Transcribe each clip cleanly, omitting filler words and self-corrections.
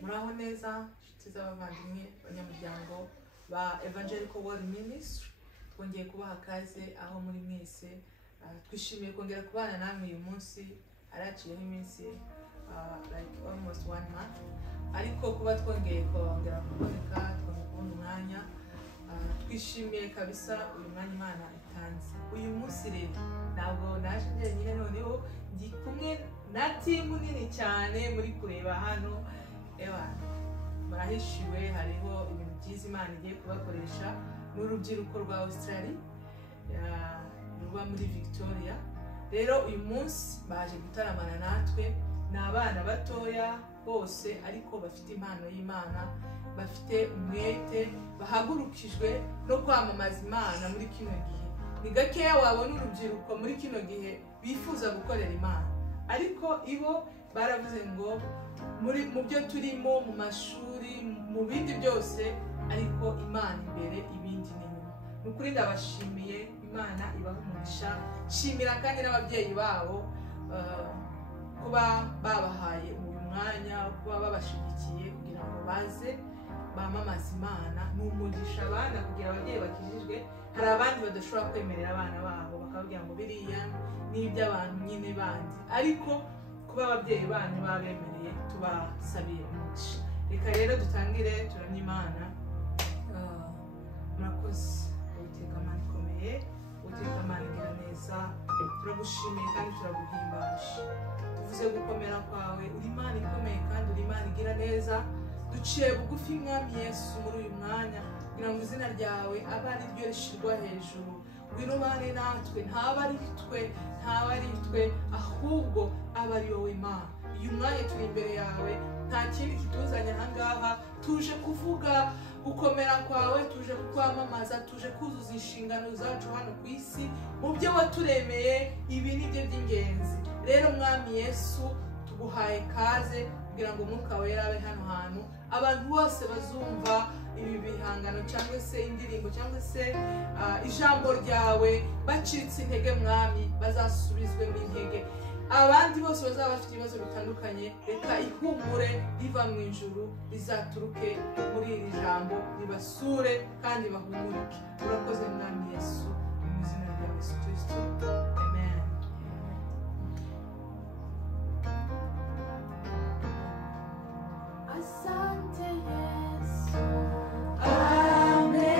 muraho neza inshuti z'abavandimwe abanyamuryango ba Evangelical World Ministry. Twongeye kubaha akaze aho muri mwese. Twishimiye kongera kubana namwe uyu munsi. Araciyeho iminsi like almost 1 month, ariko kuba twongeye kongera kuboneka twongera umwanya, twishimiye kabisa uyu mwanya Imana itanze. Uyu munsi rero ntabwo naje njyenyine, noneho ndi kumwe na timu nini cyane muri kureba hano. Murahishiwe, hariho ibintu byiza Imana igiye kubakoresha n'urubyiruko rwa Australia ruba muri Victoria. Rero uyu munsi baje gutaramana natwe. Ni abana batoya bose ariko bafite impano y'Imana, bafite umwete, bahagurukijwe no kwamamaza Imana muri kino gihe. Ni gakeya wabona urubyiruko muri kino gihe bifuza gukorera Imana, ariko ibo baravuze ngo mu byo turimo, mu mashuri, mu bindi byose, ariko Imana imbere, ibindi ni nyuma. Nukuri ndabashimiye, Imana ibaha umugisha. Shimira kandi n'ababyeyi babo kuba babahaye uyu mwanya, kuba babashigikiye kugira ngo baze bamamaza Imana. Ni umugisha abana kugira ababyeyi bakijijwe. Hari abandi badashobora kwemerera abana babo, bakababwira ngo biriya ni iby'abantu nyine bandi, ariko kuba ababyeyi banyu babemereye, tubasabiye umugisha. Reka rero dutangire turamye Imana. Murakoze Uwiteka Mana ikomeye, Uwiteka Mana igira neza. Turagushimiye kandi turaguhimbaje. Tuvuze gukomera kwawe, uri Imana ikomeye kandi uri Imana igira neza. Duciye bugufi Mwami Yesu muri uyu mwanya kugira ngo izina ryawe abe ari ryo rishyirwa hejuru. Wirubane natwe, ntaba ari twe ahubwo aba ari wowe Mana. Uyu mwanya turi imbere yawe, nta kindi kituzanye ahangaha. Tuje kuvuga gukomera kwawe, tuje kukwamamaza, tuje kuzuza inshingano zacu hano ku isi. Mu byo waturemeye, ibi ni byo by'ingenzi. Rero Mwami Yesu, tuguhaye kaze kugira ngo Umwuka Wera abe hano hantu. Abantu bose bazumva ibi bihangano cyangwa se indirimbo cyangwa se ijambo ryawe bacitse intege, Mwami, bazasubizwemo intege. Abandi bose bazaba bafite ibibazo bitandukanye, reka ihumure riva mu ijuru rizaturuke muri iri jambo, ribasure kandi bahumurike. Urakoze Mwami Yesu, mu izina rya Yesu Kristo, amen. Asante Yesu. Amen.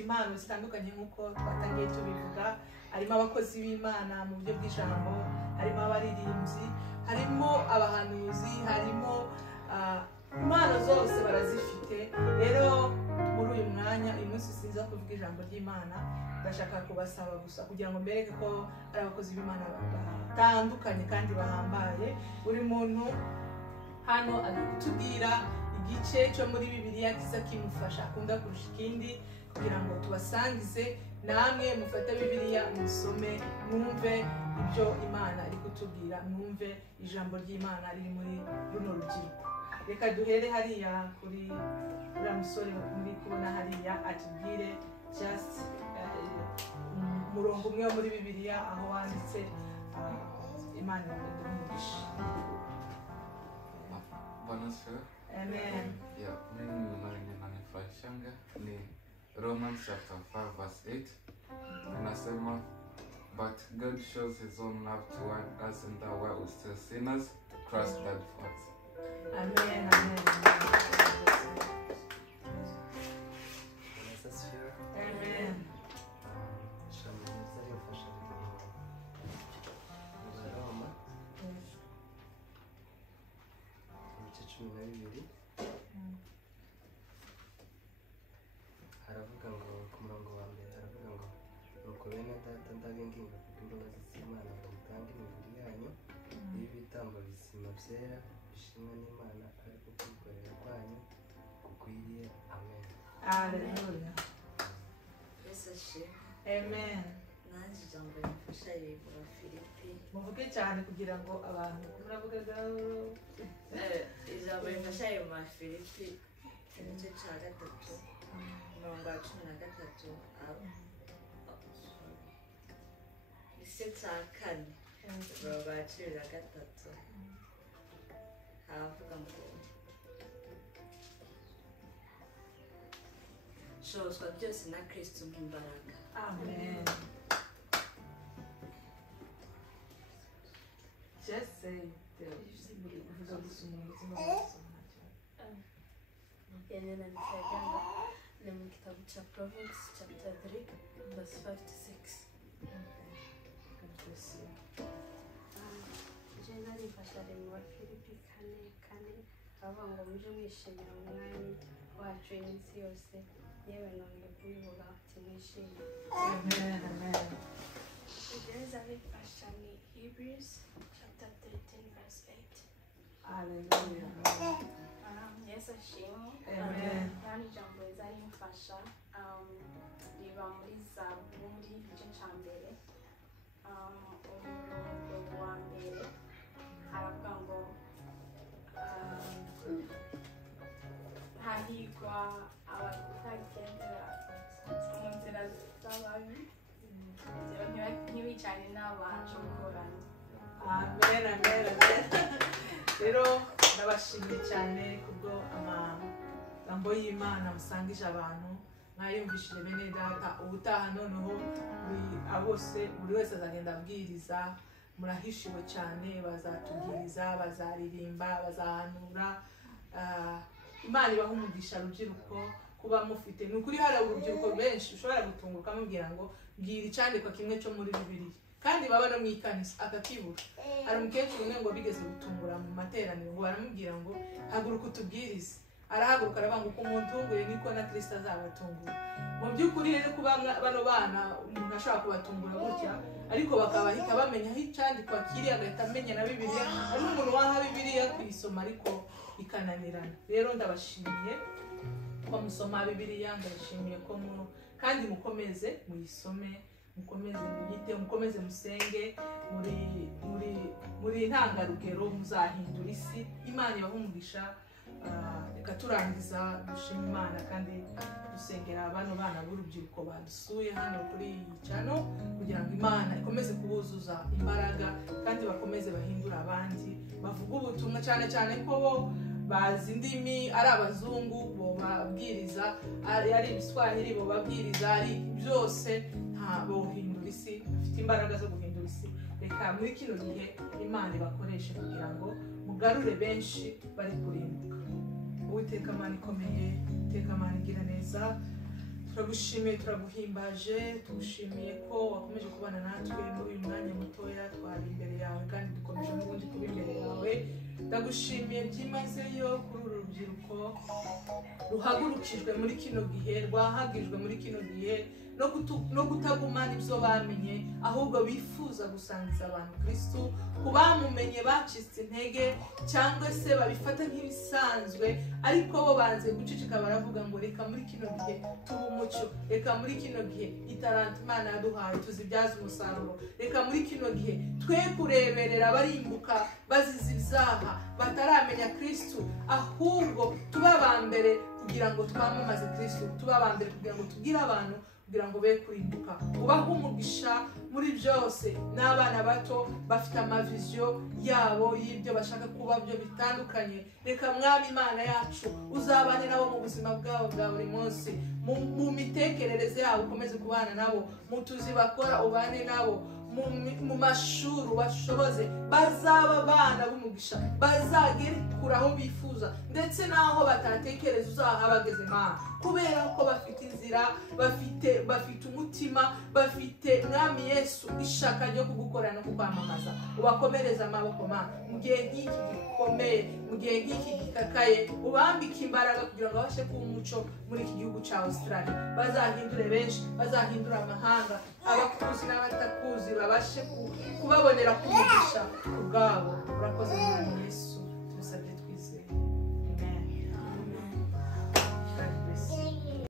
impano zitandukanye nk'uko twatangiye tubivuga, harimo abakozi b'Imana mu buryo bw'ijambo, harimo abaririmbyi, harimo abahanuzi, harimo impano zose barazifite. Rero muri uyu mwanya uyu munsi sinza kuvuga ijambo ry'Imana, ndashaka kubasaba gusa kugira ngo mbereke ko ari abakozi b'Imana batandukanye kandi bahambaye. Buri muntu hano atubwira igice cyo muri Bibiliya kiza kimufasha akunda kurusha ikindi, kugira ngo tubasangize namwe mufate Bibiliya musome, mwumve ibyo Imana iri kutubwira, mwumve ijambo ry'Imana riri muri runo rubyiruko. Reka duhere hariya kuri uriya musore muri kubona hariya, atubwire just umurongo umwe wo muri Bibiliya aho wanditse Imana imugisha. Bwana asifiwe. Amen. Ya, mimi manifashanga ni Romans chapter 5 verse 8 inasema, but God shows his own love toward us in that while we're still sinners, Christ died for us. Amen. Amen. haravuga ngo ku murongo wa mbere haravuga ngo nuko bene data ndabinginga kubw'imbabazi z'Imana ngo mutange imibiri yanyu y'ibitambo bizima byera bishimwa n'Imana ariko kwikorera kwanyu gukwiriye. Amen. Hallelujah. Yesu ashimwe. Amen. Nanjye ijambo rimfasha riri mu Bafilipi. Muvuge cyane kugira ngo abantu muravuga Ijambo rimfasha riri mu Bafilipi igice cya 3 umurongo wa 13 igice cya 4 umurongo wa 13 haravuga ngo shobozwa byose na Kristo nk'imbaraga. Amen. Just say uvuga gusa umuntu yenye nanisaidianga ni mu kitabu cha Proverbs chapter 3 verse 5 to 6. Jenda rifasha mu Bafilipi 4:4 avuga ngo muje mwishimira umwami wacu iminsi yose, yewe nongeye kubivuga ati mwishimire. Amen. Amen. Jenda rifasha ni Hebrews chapter 13 verse 8. Hallelujah. Yesu ashimwe. Amen. Yani jambo rizamfasha riba muri Zaburi igice cya mbere umurongo wa mbere haravuga ngo hahirwa abatagendera mu nzira z'ababi ntibicane n'abacogoranye. Amen. Amen. Rero ndabashimiye cyane kubwo amagambo y'Imana musangije abantu mwayumvishije bene data. Ubutaha noneho buri wese azagenda abwiriza, murahishiwe cyane, bazatubwiriza, bazaririmba, bazahanura. Imana ibaha umugisha rubyiruko kuba mufite. Ni ukuri hari urubyiruko benshi ushobora gutunguka mubwira ngo bwira icyandikwa kimwe cyo muri Bibiliya, kandi baba no mu ikanisa akakibura. Hari umukecuru umwe ngo bigeze gutungura mu materaniro ngo baramubwira ngo haguruka utubwirize. Arahaguruka aravuga ngo umuntunguye niko na Kristo azabatungura. Mu by'ukuri rero kuba bano bana umuntu ashobora kubatungura gutya, ariko bakabahita bamenya aho icyandikwa kiri, agahita amenya na Bibiliya. Hari n'umuntu waha Bibiliya kuyisoma ariko ikananirana. Rero ndabashimiye ko musoma Bibiliya, ndabashimiye ko kandi mukomeze muyisome, mukomeze muyite, mukomeze musenge, muri intangarugero muzahindura isi. Imana ibaha umugisha. Reka turangiza dushima Imana kandi dusengera bano bana b'urubyiruko badusuye hano kuri iyi channel, kugira ngo Imana ikomeze kubuzuza imbaraga kandi bakomeze bahindura abandi, bavuga ubutumwa cyane cyane ko bo bazi indimi, ari abazungu bo babwiriza, ari ibiswahili bo babwiriza, ari byose nta bohindura isi, bafite imbaraga zo guhindura isi. Reka muri kino gihe Imana ibakoreshe kugira ngo mugarure benshi bari kurimbuka. Uwiteka Mana ikomeye, Uwiteka Mana igira neza, turagushimiye, turaguhimbaje, tugushimiye ko wakomeje kubana natwe muri uyu mwanya mutoya twari imbere yawe, kandi dukomeje n'ubundi kuba imbere yawe. Ndagushimiye byimazeyo kuri uru rubyiruko ruhagurukijwe muri kino gihe, rwahagijwe muri kino gihe no kutagumana ibyo bamenye, ahubwo bifuza gusangiza abantu Kristo. Kubamumenye bacitse intege cyangwa se babifata nk'ibisanzwe, ariko bo banze guceceka, baravuga ngo reka muri kino gihe tuba umucyo, reka muri kino gihe italanta Imana yaduhaye tuzibyaza umusaruro, reka muri kino gihe twe kureberera barimbuka bazize ibyaha bataramenya Kristo, ahubwo tuba abambere kugira ngo twamamaze Kristo, tuba abambere kugira ngo tubwire abantu kugira ngo be kurimbuka. Ubaha umugisha muri byose. N'abana bato bafite amaviziyo yabo y'ibyo bashaka kuba byo bitandukanye. Reka Mwami Imana yacu uzabane nabo mu buzima bwabo bwa buri munsi, mu mitekerereze yabo ukomeze kubana nabo, mu tuzi bakora ubane nabo, mu mashuri ubashoboze, bazaba abana b'umugisha, bazagera kure aho bifuza ndetse n'aho batatekereza uzahabageze Mana, kubera ko bafite inzira, bafite umutima, bafite mwami Yesu ishaka ryo kugukorera no kukwamamaza. Ubakomereza amaboko Mana mu gihe nk'iki gikomeye, mu gihe nk'iki gikakaye, ubambike imbaraga kugira ngo babashe kuba umuco muri iki gihugu cya Australia, bazahindure benshi, bazahindura amahanga, abakuzi n'abatakuzi babashe kubabonera kumugisha ubwabo. Urakoze Mwami Yesu.